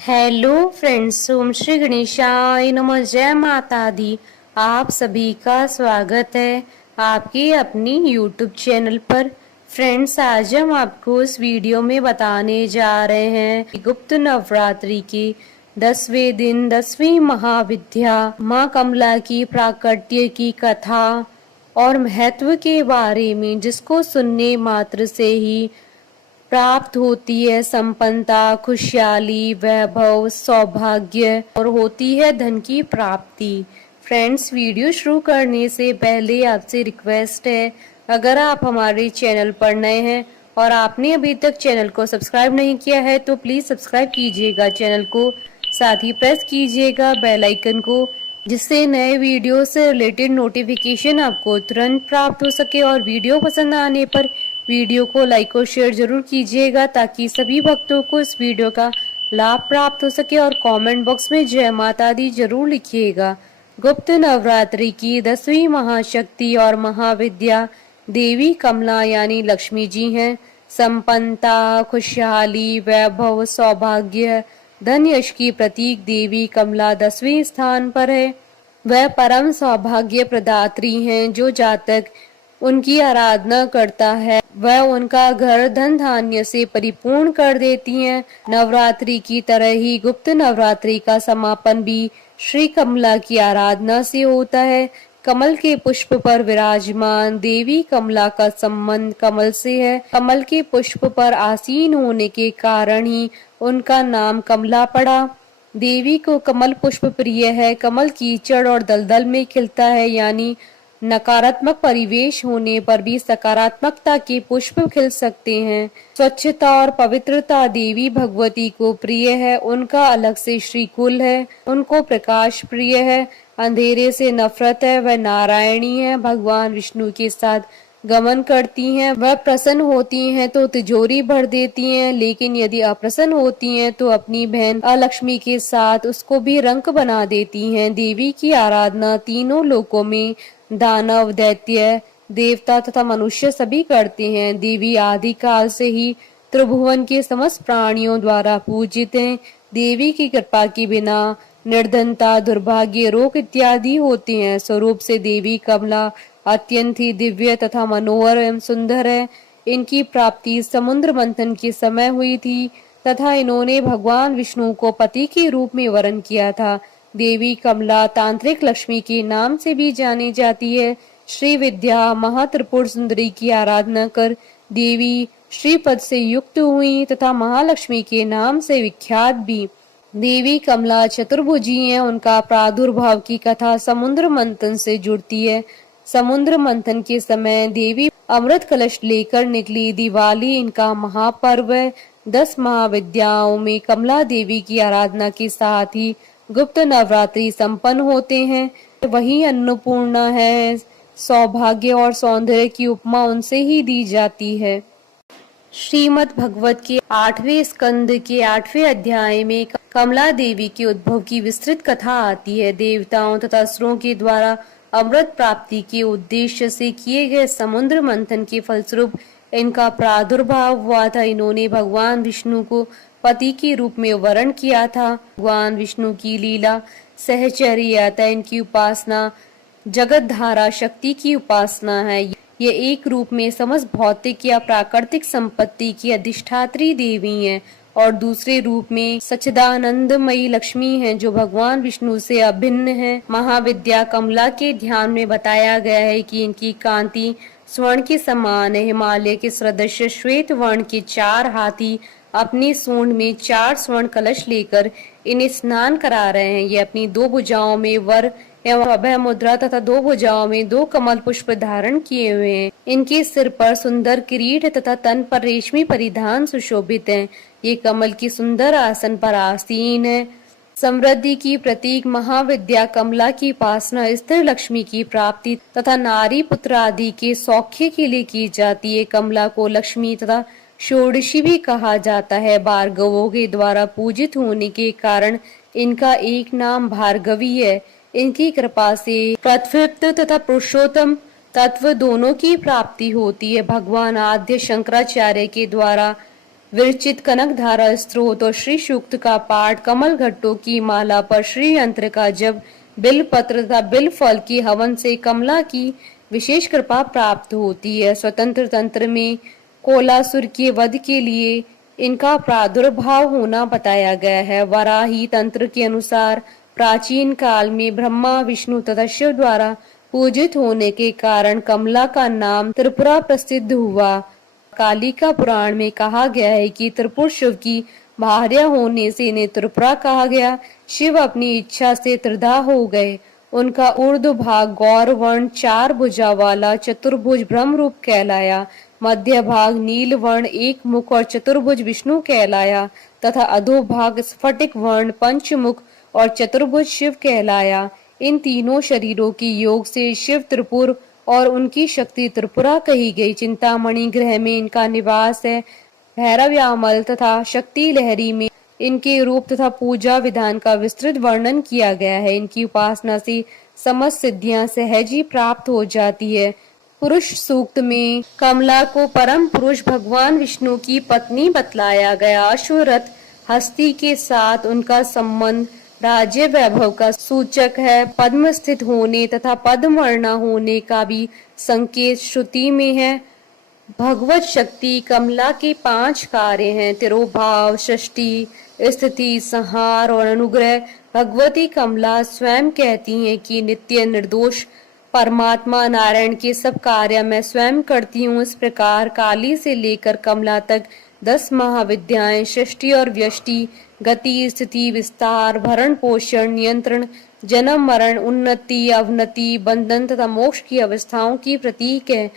Hello friends, ओम श्री गणेशाय नमः। जय माता दी। आप सभी का स्वागत है आपकी अपनी यूट्यूब चैनल पर। फ्रेंड्स, आज हम आपको इस वीडियो में बताने जा रहे हैं कि गुप्त नवरात्रि के 10वें दिन 10वीं महाविद्या माँ कमला की प्राकट्य की कथा और महत्व के बारे में, जिसको सुनने मात्र से ही प्राप्त होती है संपन्नता, खुशहाली, वैभव, सौभाग्य और होती है धन की प्राप्ति। फ्रेंड्स, वीडियो शुरू करने से पहले आपसे रिक्वेस्ट है, अगर आप हमारे चैनल पर नए हैं और आपने अभी तक चैनल को सब्सक्राइब नहीं किया है तो प्लीज सब्सक्राइब कीजिएगा चैनल को, साथ ही प्रेस कीजिएगा बेल आइकन को, जिससे नए वीडियो से रिलेटेड नोटिफिकेशन आपको तुरंत प्राप्त हो सके। और वीडियो पसंद आने पर वीडियो को लाइक और शेयर जरूर कीजिएगा ताकि सभी भक्तों को इस वीडियो का लाभ प्राप्त हो सके। और कमेंट बॉक्स में जय माता दी जरूर लिखिएगा। गुप्त नवरात्रि की 10वीं महाशक्ति और महाविद्या देवी कमला यानी लक्ष्मी जी हैं। संपन्नता, खुशहाली, वैभव, सौभाग्य, धन यश की प्रतीक देवी कमला 10वें स्थान पर है। वह परम सौभाग्य प्रदात्री हैं। जो जातक उनकी आराधना करता है वह उनका घर धन धान्य से परिपूर्ण कर देती हैं। नवरात्रि की तरह ही गुप्त नवरात्रि का समापन भी श्री कमला की आराधना से होता है। कमल के पुष्प पर विराजमान देवी कमला का संबंध कमल से है। कमल के पुष्प पर आसीन होने के कारण ही उनका नाम कमला पड़ा। देवी को कमल पुष्प प्रिय है। कमल कीचड़ और दलदल में खिलता है, यानी नकारात्मक परिवेश होने पर भी सकारात्मकता के पुष्प खिल सकते हैं। स्वच्छता और पवित्रता देवी भगवती को प्रिय है। उनका अलग से श्रीकुल है। उनको प्रकाश प्रिय है। अंधेरे से नफरत है। वह नारायणी है। भगवान विष्णु के साथ गमन करती हैं। वह प्रसन्न होती हैं तो तिजोरी भर देती हैं, लेकिन यदि अप्रसन्न होती हैं तो अपनी बहन अलक्ष्मी के साथ उसको भी रंक बना देती हैं। देवी की आराधना तीनों लोकों में दानव, दैत्य, देवता तथा मनुष्य सभी करते हैं। देवी आदि काल से ही त्रिभुवन के समस्त प्राणियों द्वारा पूजित हैं। देवी की कृपा के बिना निर्धनता, दुर्भाग्य, रोग इत्यादि होते हैं। स्वरूप से देवी कमला अत्यंत ही दिव्य तथा मनोहर एवं सुंदर है। इनकी प्राप्ति समुद्र मंथन के समय हुई थी तथा इन्होंने भगवान विष्णु को पति के रूप में वरण किया था। देवी कमला तांत्रिक लक्ष्मी के नाम से भी जानी जाती है। श्री विद्या महात्रिपुर सुंदरी की आराधना कर देवी श्रीपद से युक्त हुई तथा महालक्ष्मी के नाम से विख्यात भी। देवी कमला चतुर्भुजी हैं। उनका प्रादुर्भाव की कथा समुद्र मंथन से जुड़ती है। समुद्र मंथन के समय देवी अमृत कलश लेकर निकली। दिवाली इनका महापर्व है। 10 महाविद्याओं में कमला देवी की आराधना के साथ ही गुप्त नवरात्रि संपन्न होते हैं। वही अन्नपूर्णा है। सौभाग्य और सौंदर्य की उपमा उनसे ही दी जाती है। श्रीमद् भगवत के 8वें स्कंद के 8वें अध्याय में कमला देवी के उद्भव की विस्तृत कथा आती है। देवताओं तथा असुरों के द्वारा अमृत प्राप्ति के उद्देश्य से किए गए समुद्र मंथन के फलस्वरूप इनका प्रादुर्भाव हुआ था। इन्होंने भगवान विष्णु को पति के रूप में वर्ण किया था। भगवान विष्णु की लीला सहचर्य अतः इनकी उपासना जगत धारा शक्ति की उपासना है। ये एक रूप में समस्त भौतिक या प्राकृतिक संपत्ति की अधिष्ठात्री देवी हैं और दूसरे रूप में सच्चिदानंदमयी लक्ष्मी हैं, जो भगवान विष्णु से अभिन्न है। महाविद्या कमला के ध्यान में बताया गया है कि इनकी कांति स्वर्ण के समान है। हिमालय के सदृश श्वेत वर्ण के 4 हाथी अपनी सूंड में 4 स्वर्ण कलश लेकर इन्हें स्नान करा रहे हैं। ये अपनी 2 भुजाओं में वर एवं अभय मुद्रा तथा 2 भुजाओं में 2 कमल पुष्प धारण किए हुए हैं। इनके सिर पर सुंदर किरीट तथा तन पर रेशमी परिधान सुशोभित हैं। ये कमल की सुंदर आसन पर आसीन है। समृद्धि की प्रतीक महाविद्या कमला की उपासना स्त्री लक्ष्मी की प्राप्ति तथा नारी पुत्र आदि के सौख्य के लिए की जाती है। कमला को लक्ष्मी तथा षोडशी भी कहा जाता है। भार्गवों के द्वारा पूजित होने के कारण इनका एक नाम भार्गवी है। इनकी कृपा से प्रतृप्त तथा पुरुषोत्तम तत्व दोनों की प्राप्ति होती है। भगवान आद्य शंकराचार्य के द्वारा विरचित कनक धारा स्त्रोत और श्री सूक्त का पाठ, कमल घट्टों की माला पर श्री यंत्र का जब, बिल पत्र तथा बिल फल की हवन से कमला की विशेष कृपा प्राप्त होती है। स्वतंत्र तंत्र में कोलासुर के वध के लिए इनका प्रादुर्भाव होना बताया गया है। वराही तंत्र के अनुसार प्राचीन काल में ब्रह्मा, विष्णु तथा शिव द्वारा पूजित होने के कारण कमला का नाम त्रिपुरा प्रसिद्ध हुआ। कालिका पुराण में कहा गया है कि त्रिपुर शिव की भार्या होने से इन्हें त्रिपुरा कहा गया। शिव अपनी इच्छा से त्रिधा हो गए। उनका ऊर्ध्व भाग गौर वर्ण 4 भुजा वाला चतुर्भुज ब्रह्म रूप कहलाया, मध्य भाग नील वर्ण 1 मुख और चतुर्भुज विष्णु कहलाया तथा अधो भाग स्फटिक वर्ण पंचमुख और चतुर्भुज शिव कहलाया। इन तीनों शरीरों की योग से शिव त्रिपुर और उनकी शक्ति त्रिपुरा कही गई। चिंतामणि ग्रह में इनका निवास है। भैरव्यामल तथा शक्ति लहरी में इनके रूप तथा पूजा विधान का विस्तृत वर्णन किया गया है। इनकी उपासना से समस्त सिद्धियां सहज ही प्राप्त हो जाती है। पुरुष सूक्त में कमला को परम पुरुष भगवान विष्णु की पत्नी बतलाया गया। अश्वरथ हस्ती के साथ उनका संबंध राज्य वैभव का सूचक है। पद्म स्थित होने तथा पद्मवर्णा होने का भी संकेत श्रुति में है। भगवत शक्ति कमला के 5 कार्य हैं, तिरोभाव, सृष्टि, स्थिति, संहार और अनुग्रह। भगवती कमला स्वयं कहती हैं कि नित्य निर्दोष परमात्मा नारायण के सब कार्य मैं स्वयं करती हूँ। इस प्रकार काली से लेकर कमला तक 10 महाविद्याएं सृष्टि और व्यष्टि, गति, स्थिति, विस्तार, भरण पोषण, नियंत्रण, जन्म मरण, उन्नति, अवनति, बंधन तथा मोक्ष की अवस्थाओं की प्रतीक है।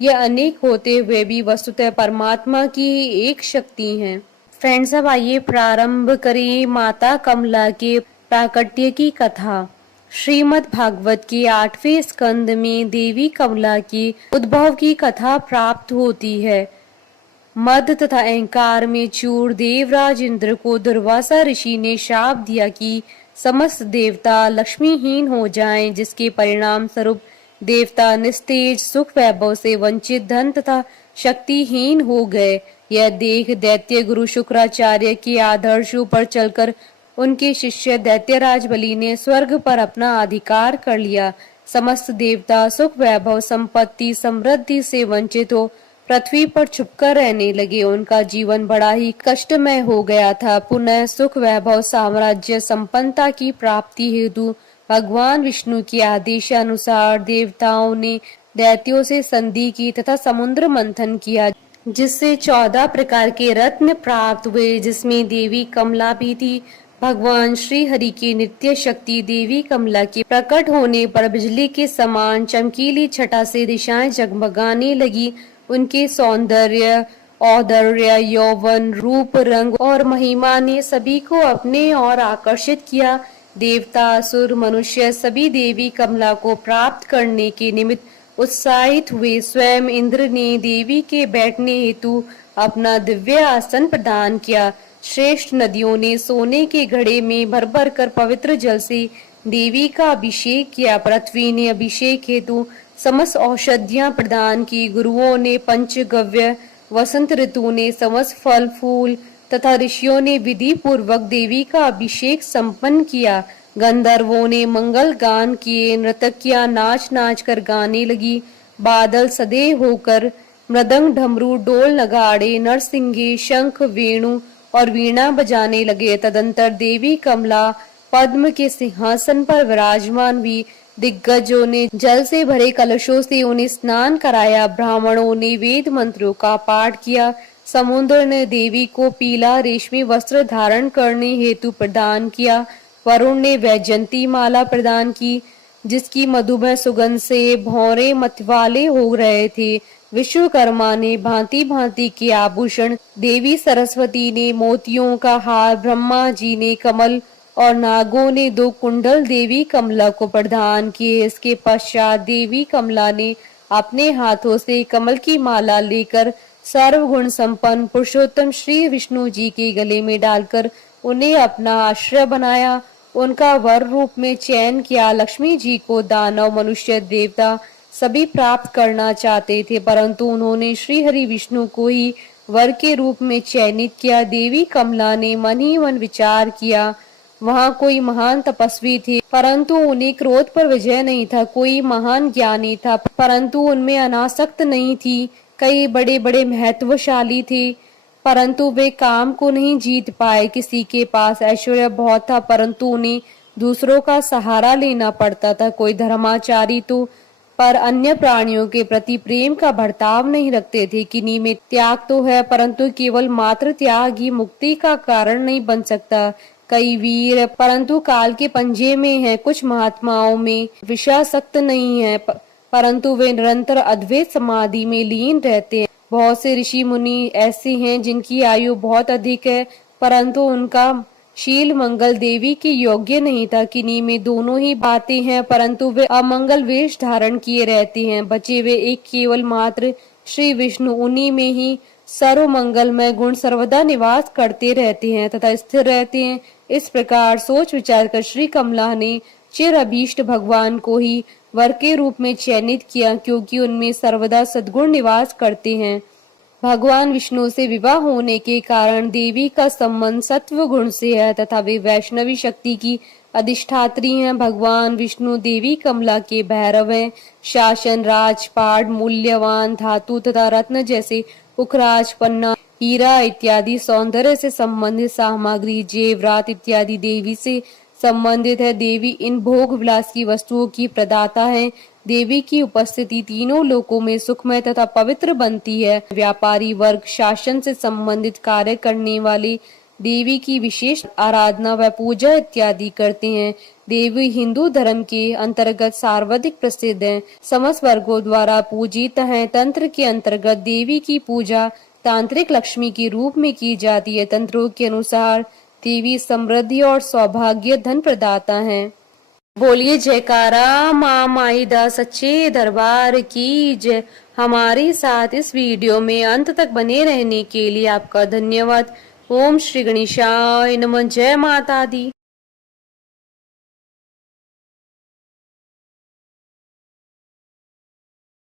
यह अनेक होते हुए भी वस्तुतः परमात्मा की ही एक शक्ति है। फ्रेंड्स, अब आइए प्रारंभ करें माता कमला के प्राकट्य की कथा। श्रीमद् भागवत के 8वें स्कंद में देवी कमला के उद्भव की कथा प्राप्त होती है। मद तथा अहंकार में चूर देवराज इंद्र को दुर्वासा ऋषि ने शाप दिया कि समस्त देवता लक्ष्मीहीन हो जाएं, जिसके परिणाम स्वरूप देवता निस्तेज, सुख वैभव से वंचित, धन तथा शक्तिहीन हो गए। यह देख दैत्य गुरु शुक्राचार्य के आदर्शों पर चलकर उनके शिष्य दैत्यराज बलि ने स्वर्ग पर अपना अधिकार कर लिया। समस्त देवता सुख वैभव, संपत्ति, समृद्धि से वंचित हो पृथ्वी पर छुपकर रहने लगे। उनका जीवन बड़ा ही कष्टमय हो गया था। पुनः सुख वैभव, साम्राज्य, संपन्नता की प्राप्ति हेतु भगवान विष्णु के आदेशानुसार देवताओं ने दैत्यों से संधि की तथा समुद्र मंथन किया, जिससे 14 प्रकार के रत्न प्राप्त हुए, जिसमें देवी कमला भी थी। भगवान श्री हरि की नित्य शक्ति देवी कमला के प्रकट होने पर बिजली के समान चमकीली छटा से दिशाएं जगमगाने लगी। उनके सौंदर्य, औदार्य, यौवन, रूप, रंग और महिमा ने सभी को अपने ओर आकर्षित किया। देवता, असुर, मनुष्य सभी देवी कमला को प्राप्त करने के निमित्त उत्साहित हुए। स्वयं इंद्र ने देवी के बैठने हेतु अपना दिव्य आसन प्रदान किया। श्रेष्ठ नदियों ने सोने के घड़े में भर भर कर पवित्र जल से देवी का अभिषेक किया। पृथ्वी ने अभिषेक हेतु समस्त औषधियां प्रदान की। गुरुओं ने पंचगव्य, वसंत ऋतु ने समस्त फल फूल तथा ऋषियों ने विधि पूर्वक देवी का अभिषेक संपन्न किया। गंधर्वों ने मंगल गान किए। नर्तकियां नाच नाच कर गाने लगी। बादल सदे होकर मृदंग, डमरू, डोल, नगाड़े, नरसिंगे, शंख, वेणु और वीणा बजाने लगे। तदंतर देवी कमला पद्म के सिंहासन पर विराजमान हुई। दिग्गजों ने जल से भरे कलशों से उन्हें स्नान कराया। ब्राह्मणों ने वेद मंत्रों का पाठ किया। समुद्र ने देवी को पीला रेशमी वस्त्र धारण करने हेतु प्रदान किया। वरुण ने वैजयंती माला प्रदान की, जिसकी मधुमय सुगंध से भौरे मतवाले हो रहे थे। विश्वकर्मा ने भांति भांति के आभूषण, देवी सरस्वती ने मोतियों का हार, ब्रह्मा जी ने कमल और नागों ने 2 कुंडल देवी कमला को प्रदान किए। इसके पश्चात देवी कमला ने अपने हाथों से कमल की माला लेकर सर्वगुण संपन्न पुरुषोत्तम श्री विष्णु जी के गले में डालकर उन्हें अपना आश्रय बनाया। उनका वर रूप में चयन किया। लक्ष्मी जी को दानव, मनुष्य, देवता सभी प्राप्त करना चाहते थे, परंतु उन्होंने श्री हरि विष्णु को ही वर के रूप में चयनित किया। देवी कमला ने मन ही मन विचार किया, वहाँ कोई महान तपस्वी थे, परंतु उन्हें क्रोध पर विजय नहीं था। कोई महान ज्ञानी था, परंतु उनमें अनासक्त नहीं थी। कई बड़े बड़े महत्वशाली थे, परंतु वे काम को नहीं जीत पाए। किसी के पास ऐश्वर्य बहुत था, परंतु उन्हें दूसरों का सहारा लेना पड़ता था। कोई धर्माचारी तो पर अन्य प्राणियों के प्रति प्रेम का बर्ताव नहीं रखते थे। किन्हीं में त्याग तो है, परंतु केवल मात्र त्याग ही मुक्ति का कारण नहीं बन सकता। कई वीर परंतु काल के पंजे में हैं। कुछ महात्माओं में विषयासक्त नहीं है, परंतु वे निरंतर अद्वैत समाधि में लीन रहते हैं। बहुत से ऋषि मुनि ऐसे हैं जिनकी आयु बहुत अधिक है, परंतु उनका शील मंगल देवी के योग्य नहीं था। किन्हीं में दोनों ही बातें हैं, परंतु वे अमंगल वेश धारण किए रहते हैं। बचे वे एक केवल मात्र श्री विष्णु, उन्हीं में ही सर्व मंगलमय गुण सर्वदा निवास करते रहते हैं तथा स्थिर रहते हैं। इस प्रकार सोच विचार कर श्री कमला ने चिर अभीष्ट भगवान को ही वर के रूप में चयनित किया, क्योंकि उनमें सर्वदा सद्गुण निवास करते हैं। भगवान विष्णु से विवाह होने के कारण देवी का संबंध सत्व गुण से है तथा वे वैष्णवी शक्ति की अधिष्ठात्री हैं। भगवान विष्णु देवी कमला के भैरव हैं। शासन, राजपाट, मूल्यवान धातु तथा रत्न जैसे पुखराज, पन्ना, हीरा इत्यादि सौंदर्य से संबंधित सामग्री, जेवरात इत्यादि देवी से संबंधित है। देवी इन भोग विलास की वस्तुओं की प्रदाता है। देवी की उपस्थिति तीनों लोकों में सुखमय तथा पवित्र बनती है। व्यापारी वर्ग, शासन से संबंधित कार्य करने वाले देवी की विशेष आराधना व पूजा इत्यादि करते हैं। देवी हिंदू धर्म के अंतर्गत सर्वाधिक प्रसिद्ध है, समस्त वर्गों द्वारा पूजित है। तंत्र के अंतर्गत देवी की पूजा तांत्रिक लक्ष्मी के रूप में की जाती है। तंत्रों के अनुसार देवी समृद्धि और सौभाग्य धन प्रदाता है। बोलिए जयकारा माँ माहिदा सच्चे दरबार की जय। हमारे साथ इस वीडियो में अंत तक बने रहने के लिए आपका धन्यवाद। ओम श्री गणेशाय नमः। जय माता दी।